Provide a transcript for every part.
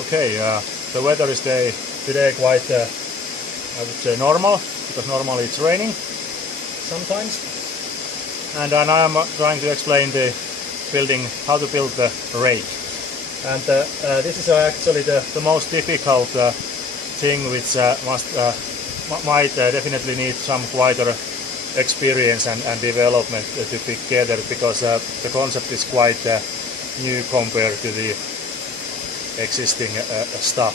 Okay, the weather is today quite, I would say, normal, because normally it's raining sometimes. And I am trying to explain how to build the rake. And this is actually the most difficult thing, which might definitely need some wider experience and development to be together, because the concept is quite new compared to the existing stuff.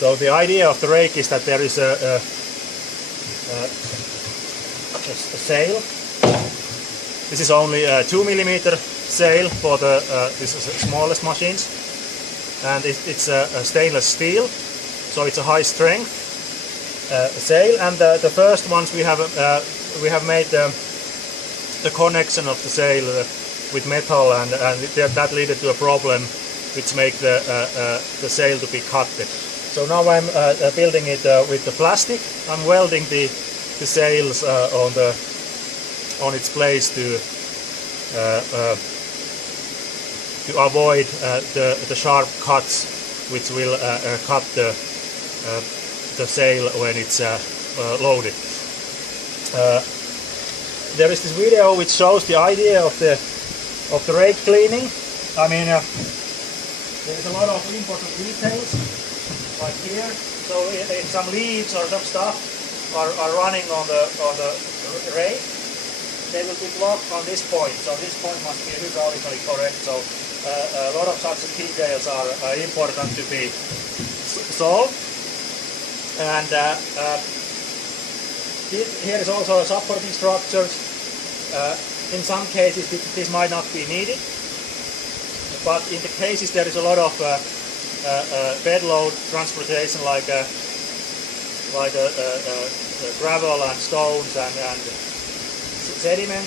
So the idea of the rake is that there is a sail. This is only a 2mm sail for the this is the smallest machines, and it's a stainless steel, so it's a high strength sail. And the first ones we have made the connection of the sail with metal, and that led to a problem which make the sail to be cutted. So now I'm building it with the plastic. I'm welding the sails on its place to avoid the sharp cuts which will cut the sail when it's loaded. There is this video which shows the idea of the rake cleaning. I mean, there's a lot of important details like here. So if some leaves or some stuff are running on the rake, they will be blocked on this point. So this point must be hydraulically correct. So a lot of such details are important to be solved. And here is also a supporting structure. In some cases this might not be needed, but in the cases there is a lot of bed load transportation, like gravel and stones and sediment.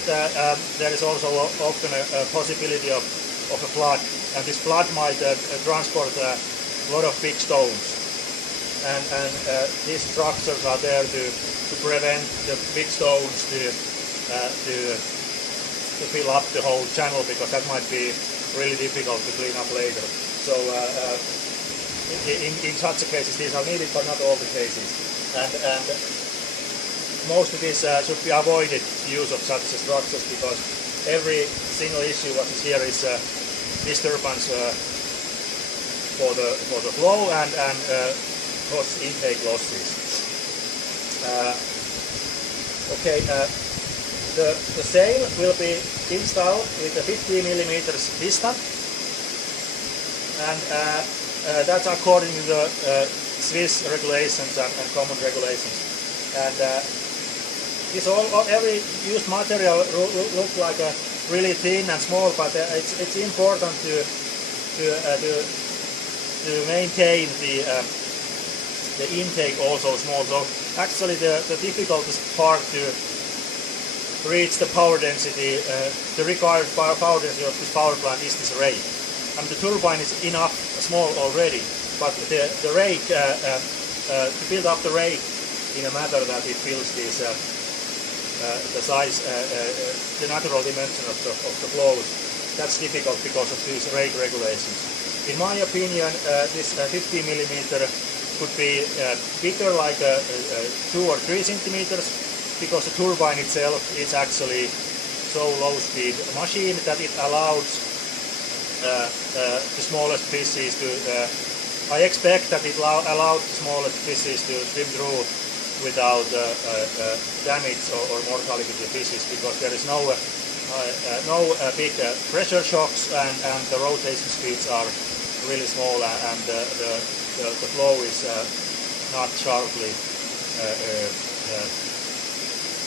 There is also often a possibility of a flood, and this flood might transport a lot of big stones. And these structures are there to prevent the big stones to fill up the whole channel, because that might be really difficult to clean up later. So in such cases these are needed, but not all the cases. And most of this should be avoided, use of such structures, because every single issue what is here is disturbance for the flow and cause intake losses. The sail will be installed with a 50mm piston, and that's according to the Swiss regulations and common regulations. And every used material looks like a really thin and small, but it's important to maintain the intake also small. So actually the difficult part to reach the power density, the required power density of this power plant is this rake. And the turbine is enough small already, but the rake, to build up the rake in a manner that it fills this the size, the natural dimension of the flows, that's difficult because of these rake regulations. In my opinion, this 50mm could be bigger, like 2 or 3 centimeters, because the turbine itself is actually so low speed machine that it allows the smallest fishes to, I expect that it allowed the smallest fishes to swim through without damage or mortality to fishes, because there is no big pressure shocks, and the rotation speeds are really small, and the flow is not sharply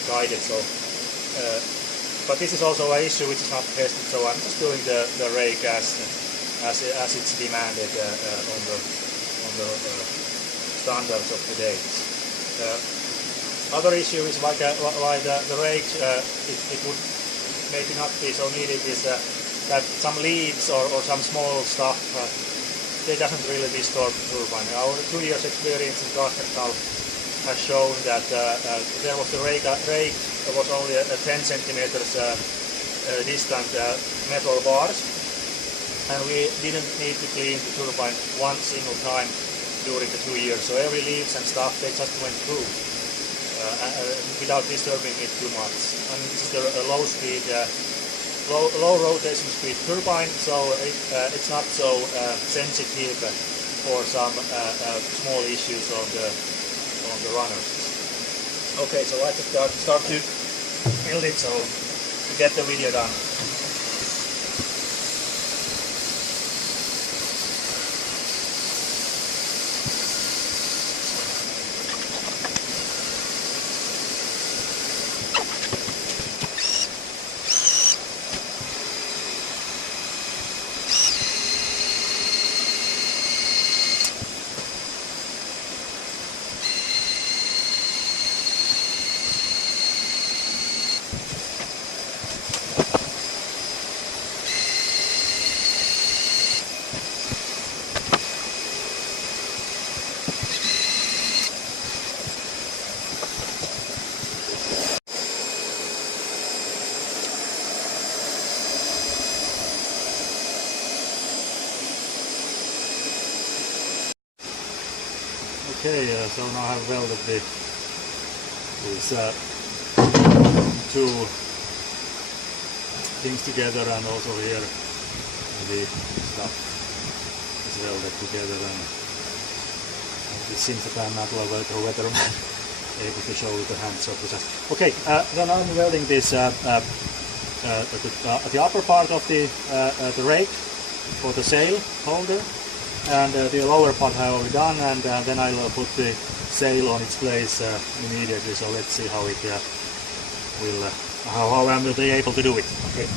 guided. So, but this is also an issue which is not tested. So I'm just doing the rake as it's demanded on the standards of today. Other issue is why the rake it would maybe not be so needed is that some leaves or some small stuff they doesn't really disturb the turbine. Our 2 years experience in Kaspertal has shown that there was the rake was only a 10 centimeters distant metal bars, and we didn't need to clean the turbine one single time during the 2 years. So every leaves and stuff, they just went through without disturbing it too much. And this is the low speed, low rotation speed turbine, so it's not so sensitive for some small issues on the runners. Okay, so let's start to build it so to get the video done. Okay, so now I have welded these two things together, and also here the stuff is welded together, and it seems that I'm not a weatherman able to show with the hands of the just. Okay, then I'm welding this at the upper part of the rake for the sail holder. And the lower part I have already done, and then I'll put the sail on its place immediately. So let's see how it will, how I will be able to do it. Okay.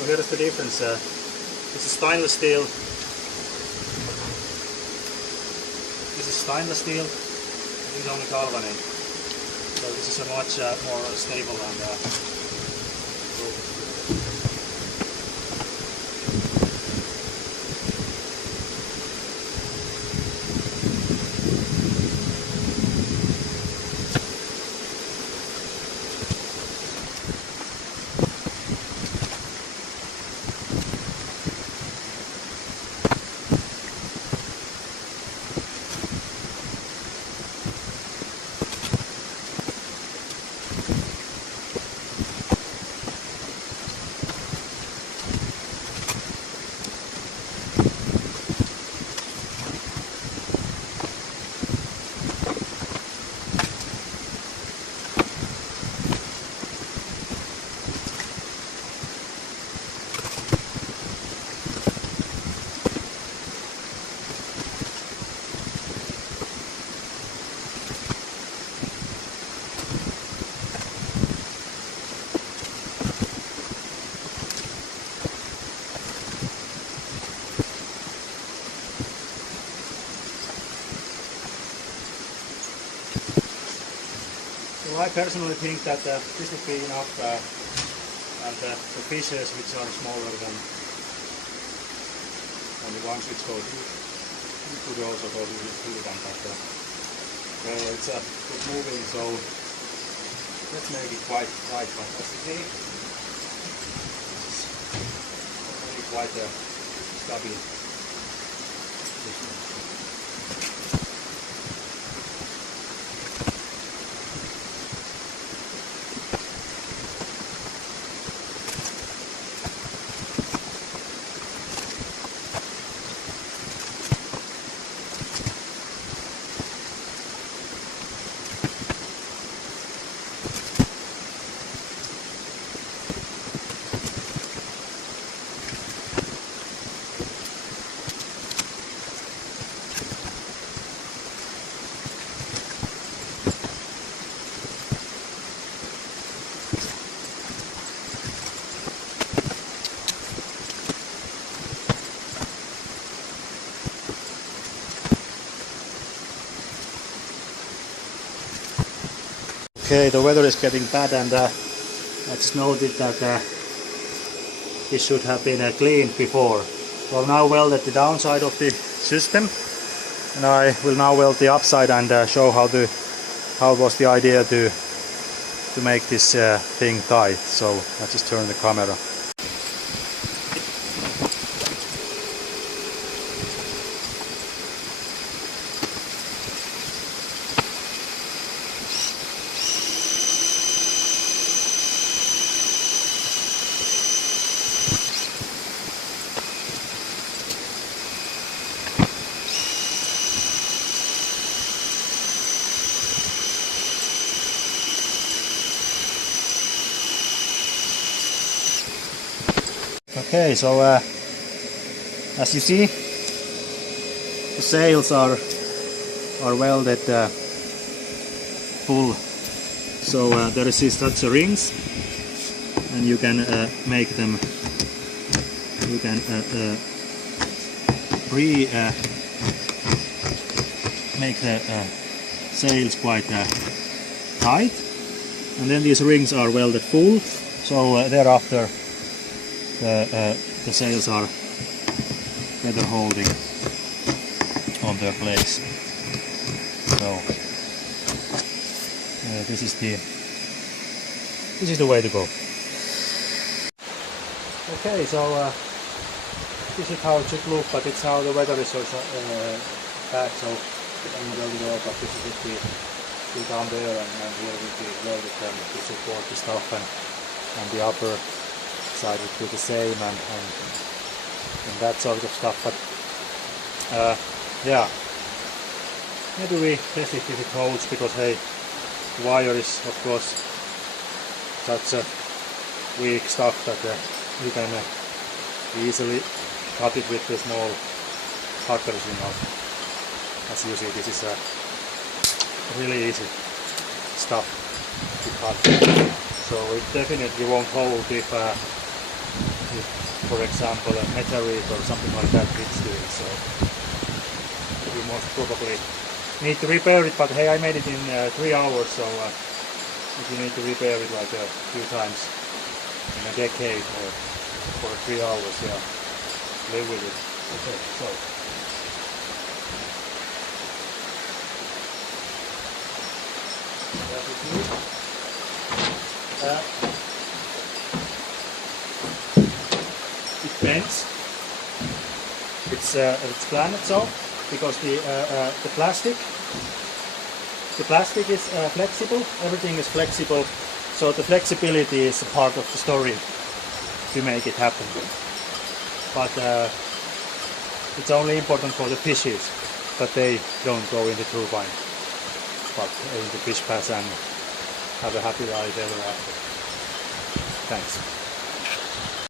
So here's the difference. This is stainless steel. This is stainless steel. This is only galvanized. So this is a much more stable and I personally think that this would be enough, and the fishes which are smaller than the ones which go through could also go through them, but it's moving, so let's make it quite tight. But as you see, this is really quite stubby. Okay, the weather is getting bad, and I just noted that this should have been cleaned before. So I've now welded the downside of the system, and I will now weld the upside and show how was the idea to make this thing tight. So let's just turn the camera. Okay, so as you see, the sails are welded full. So there is such rings, and you can make them. You can make the sails quite tight, and then these rings are welded full. So thereafter, the sails are better holding on their place. So this is the way to go. Okay, so this is how it should look, but it's how the weather is so bad. So I'm going to up. This is the down there, and here will be welded to support the stuff, and the upper side would be the same, and that sort of stuff. But yeah, maybe we test it if it holds, because hey, the wire is of course such a weak stuff that you can easily cut it with the small cutters, you know. As you see, this is really easy stuff to cut. So it definitely won't hold if for example, a meteorite or something like that hits to it. So you most probably need to repair it, but hey, I made it in 3 hours, so if you need to repair it like a few times in a decade or for 3 hours, yeah, live with it. Okay, so that is it. It bends. It's planned so because the plastic is flexible. Everything is flexible, so the flexibility is a part of the story to make it happen. But it's only important for the fishes, but they don't go in the turbine, but in the fish pass, and have a happy life ever after. Thanks.